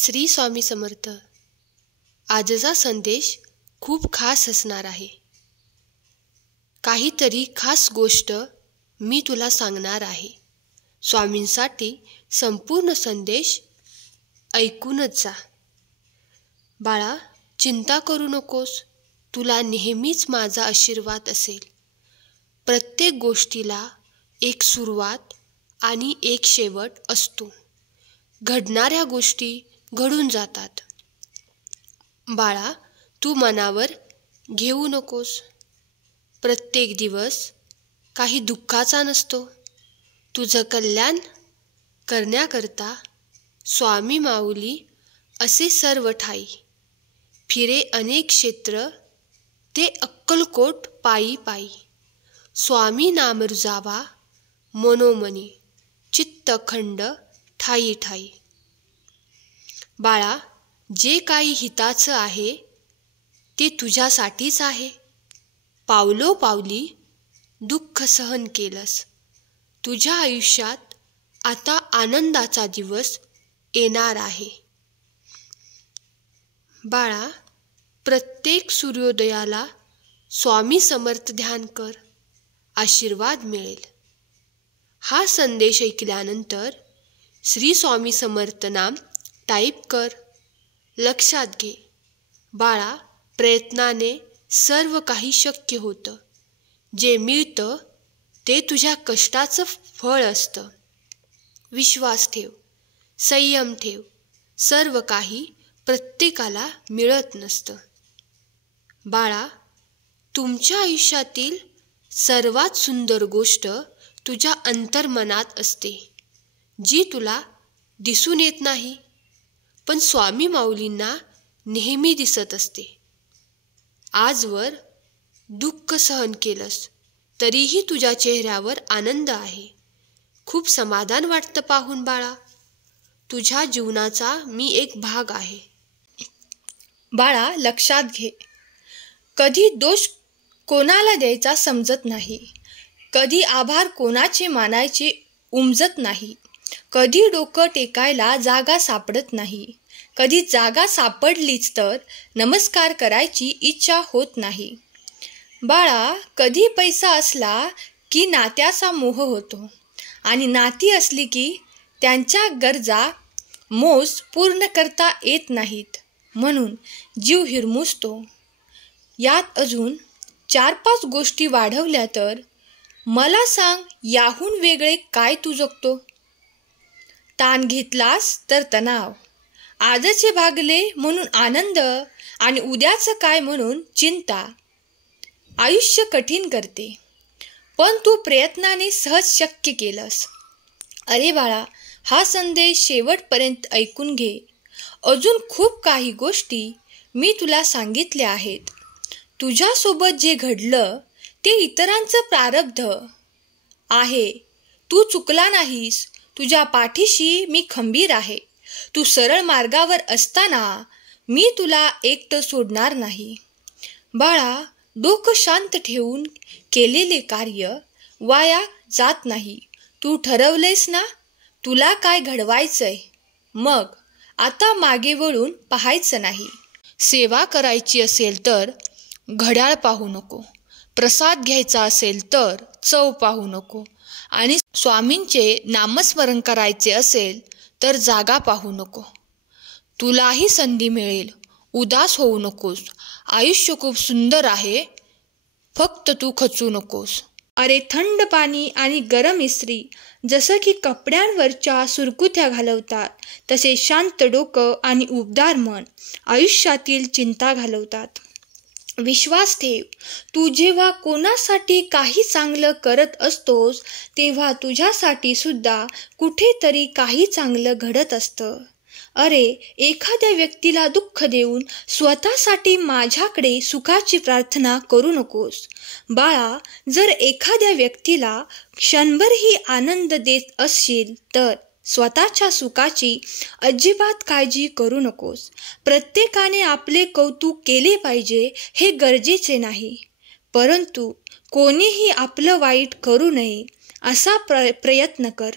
श्री स्वामी समर्थ. आजचा संदेश खूप खास असणार आहे. काहीतरी खास गोष्ट मी तुला सांगणार आहे. स्वामींसाठी संपूर्ण संदेश ऐकूनच जा. बाळा, चिंता करू नकोस. तुला नेहमीच माझा आशीर्वाद असेल. प्रत्येक गोष्टीला एक सुरुवात आणि एक शेवट असतो. घडणाऱ्या गोष्टी घडून जातात. बाळा, तू मनावर घेऊ नकोस. प्रत्येक दिवस काही दुःखाचा नसतो. तुझं कल्याण करण्याकरता स्वामी माऊली असे सर्व ठाई फिरे अनेक क्षेत्र, ते अक्कलकोट पायी पायी. स्वामी नाम रुजावा मनोमनी, चित्तखंड ठाई ठाई. बाळा, जे काही हिताचं आहे ते तुझ्यासाठीच आहे. पावलोपावली दुःख सहन केलंस. तुझ्या आयुष्यात आता आनंदाचा दिवस येणार आहे. बाळा, प्रत्येक सूर्योदयाला स्वामी समर्थ ध्यान कर. आशीर्वाद मिळेल. हा संदेश ऐकल्यानंतर श्री स्वामी समर्थ नाम टाईप कर. लक्षात घे बाळा, प्रयत्नाने सर्व काही शक्य होतं. जे मिळतं ते तुझ्या कष्टाचं फळ असतं. विश्वास ठेव, संयम ठेव. सर्व काही प्रत्येकाला मिळत नसतं. बाळा, तुमच्या आयुष्यातील सर्वात सुंदर गोष्ट तुझ्या अंतर्मनात असते, जी तुला दिसून येत नाही, पण स्वामी माऊलींना नेहमी दिसत असते. आजवर दुःख सहन केलंस तरीही तुझ्या चेहऱ्यावर आनंद आहे. खूप समाधान वाटतं पाहून. बाळा, तुझ्या जीवनाचा मी एक भाग आहे. बाळा, लक्षात घे, कधी दोष कोणाला द्यायचा समजत नाही. कधी आभार कोणाचे मानायचे उमजत नाही. कधी डोकं टेकायला जागा सापडत नाही. कधी जागा सापडलीच तर नमस्कार करायची इच्छा होत नाही. बाळा, कधी पैसा असला की नात्याचा मोह होतो, आणि नाती असली की त्यांच्या गरजा मोज पूर्ण करता येत नाहीत, म्हणून जीव हिरमुसतो. यात अजून 4-5 गोष्टी वाढवल्या तर मला सांग, याहून वेगळे काय तू जगतो? ताण घेतलास तर तणाव, आजचे भागले म्हणून आनंद, आणि उद्याचं काय म्हणून चिंता आयुष्य कठीण करते. पण तू प्रयत्नाने सहज शक्य केलंस. अरे बाळा, हा संदेश शेवटपर्यंत ऐकून घे. अजून खूप काही गोष्टी मी तुला सांगितल्या आहेत. तुझ्यासोबत जे घडलं ते इतरांचं प्रारब्ध आहे. तू चुकला नाहीस. तुझ्या पाठीशी मी खंबीर आहे. तू सरळ मार्गावर असताना मी तुला एकटं सोडणार नाही. बाळा, डोकं शांत ठेवून केलेले कार्य वाया जात नाही. तू ठरवलेस ना तुला काय घडवायचंय, मग आता मागे वळून पाहायचं नाही. सेवा करायची असेल तर घड्याळ पाहू नको. प्रसाद घ्यायचा असेल तर चव पाहू नको. आणि स्वामींचे नामस्मरण करायचे असेल तर जागा पाहू नको. तुलाही संधी मिळेल. उदास होऊ नकोस. आयुष्य खूप सुंदर आहे. फक्त तू खचू नकोस. अरे, थंड पाणी आणि गरम इस्त्री जसं की कपड्यांवरच्या सुरकुत्या घालवतात, तसे शांत डोकं आणि उबदार मन आयुष्यातील चिंता घालवतात. विश्वास ठेव, तू जेव्हा कोणासाठी काही चांगलं करत असतोस तेव्हा तुझ्यासाठी सुद्धा कुठेतरी काही चांगलं घडत असतं. अरे, एखाद्या व्यक्तीला दुःख देऊन स्वतःसाठी माझ्याकडे सुखाची प्रार्थना करू नकोस. बाळा, जर एखाद्या व्यक्तीला क्षणभरही आनंद देत असशील तर स्वतःच्या सुखाची अजिबात काळजी करू नकोस. प्रत्येकाने आपले कौतुक केले पाहिजे हे गरजेचे नाही, परंतु कोणीही आपलं वाईट करू नये असा प्रयत्न कर.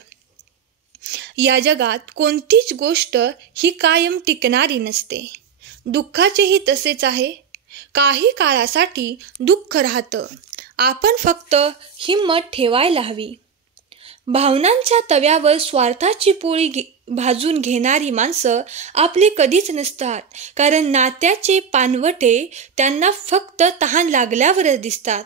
या जगात कोणतीच गोष्ट ही कायम टिकणारी नसते. दुःखाचेही तसेच आहे. काही काळासाठी दुःख राहतं. आपण फक्त हिंमत ठेवायला हवी. भावनांच्या तव्यावर स्वार्थाची पोळी भाजून घेणारी माणसं आपली कधीच नसतात, कारण नात्याचे पानवटे त्यांना फक्त तहान लागल्यावरच दिसतात.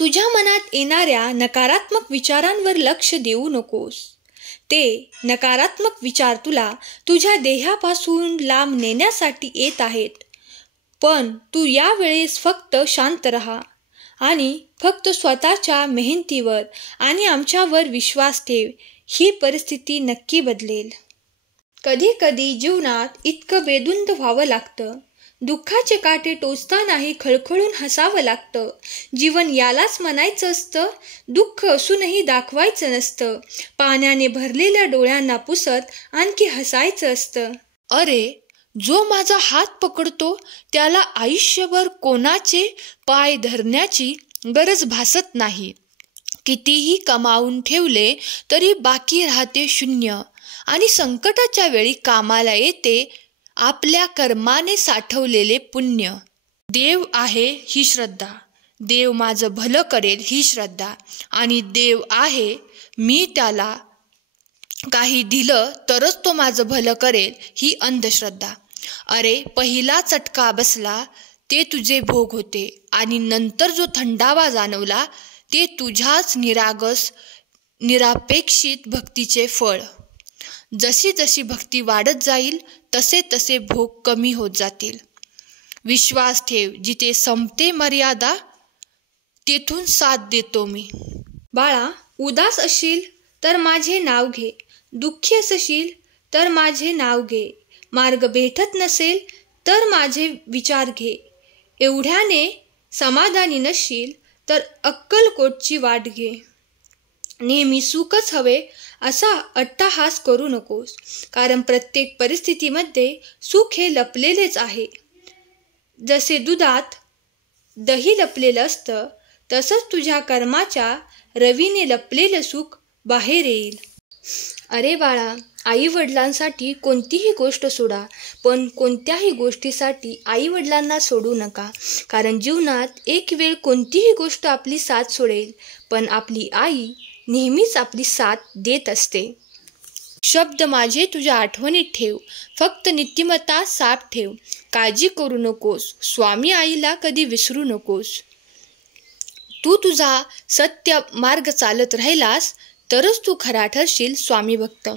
तुझ्या मनात येणाऱ्या नकारात्मक विचारांवर लक्ष देऊ नकोस. ते नकारात्मक विचार तुला तुझ्या देहापासून लांब नेण्यासाठी येत आहेत. पण तू यावेळेस फक्त शांत राहा आणि फक्त स्वतःच्या मेहनतीवर आणि आमच्यावर विश्वास ठेव. ही परिस्थिती नक्की बदलेल. कधी कधी जीवनात इतकं बेधुंद व्हावं लागतं. दुःखाचे काटे टोचतानाही खळखळून हसावं लागतं. जीवन यालाच म्हणायचं असतं. दुःख असूनही दाखवायचं नसतं. पाण्याने भरलेल्या डोळ्यांना पुसत आणखी हसायचं असतं. अरे, जो माझा हात पकडतो त्याला आयुष्यभर कोणाचे पाय धरण्याची गरज भासत नाही. कितीही कमावून ठेवले तरी बाकी राहते शून्य, आणि संकटाच्या वेळी कामाला येते आपल्या कर्माने साठवलेले पुण्य. देव आहे ही श्रद्धा, देव माझं भलं करेल ही श्रद्धा, आणि देव आहे मी त्याला काही दिलं तरच तो माझं भलं करेल ही अंधश्रद्धा. अरे, पहिला चटका बसला ते तुझे भोग होते, आणि नंतर जो थंडावा जाणवला ते तुझ्याच निरापेक्षित भक्तीचे फळ. जशी जशी भक्ती वाढत जाईल तसे तसे भोग कमी होत जातील. विश्वास ठेव, जिथे संपते मर्यादा तेथून साथ देतो मी. बाळा, उदास असशील तर माझे नाव घे. दुःखी असशील तर माझे नाव घे. मार्ग भेटत नसेल तर माझे विचार घे. एवढ्याने समाधानी नसशील तर अक्कलकोटची वाट घे. नेहमी सुखच हवे असा अट्टहास करू नकोस, कारण प्रत्येक परिस्थितीमध्ये सुख हे लपलेलेच आहे. जसे दुधात दही लपलेलं असतं तसंच तुझ्या कर्माच्या रवीने लपलेलं सुख बाहेर येईल. अरे बाळा, आई-वडिलांसाठी कोणतीही गोष्ट सोडा, पण कोणत्याही गोष्टीसाठी आई-वडिलांना सोडू नका. कारण जीवनात एक वेळ कोणतीही गोष्ट आपली साथ सोडेल, पण आपली आई नेहमीच आपली साथ देत असते. शब्द माझे तुझ्या आठवणीत ठेव, फक्त नीतिमत्ता साफ ठेव. काळजी करू नकोस, स्वामी आईला कधी विसरू नकोस. तू तुझा सत्य मार्ग चालत राहिलास तरच तू खरा ठरशील स्वामी भक्त.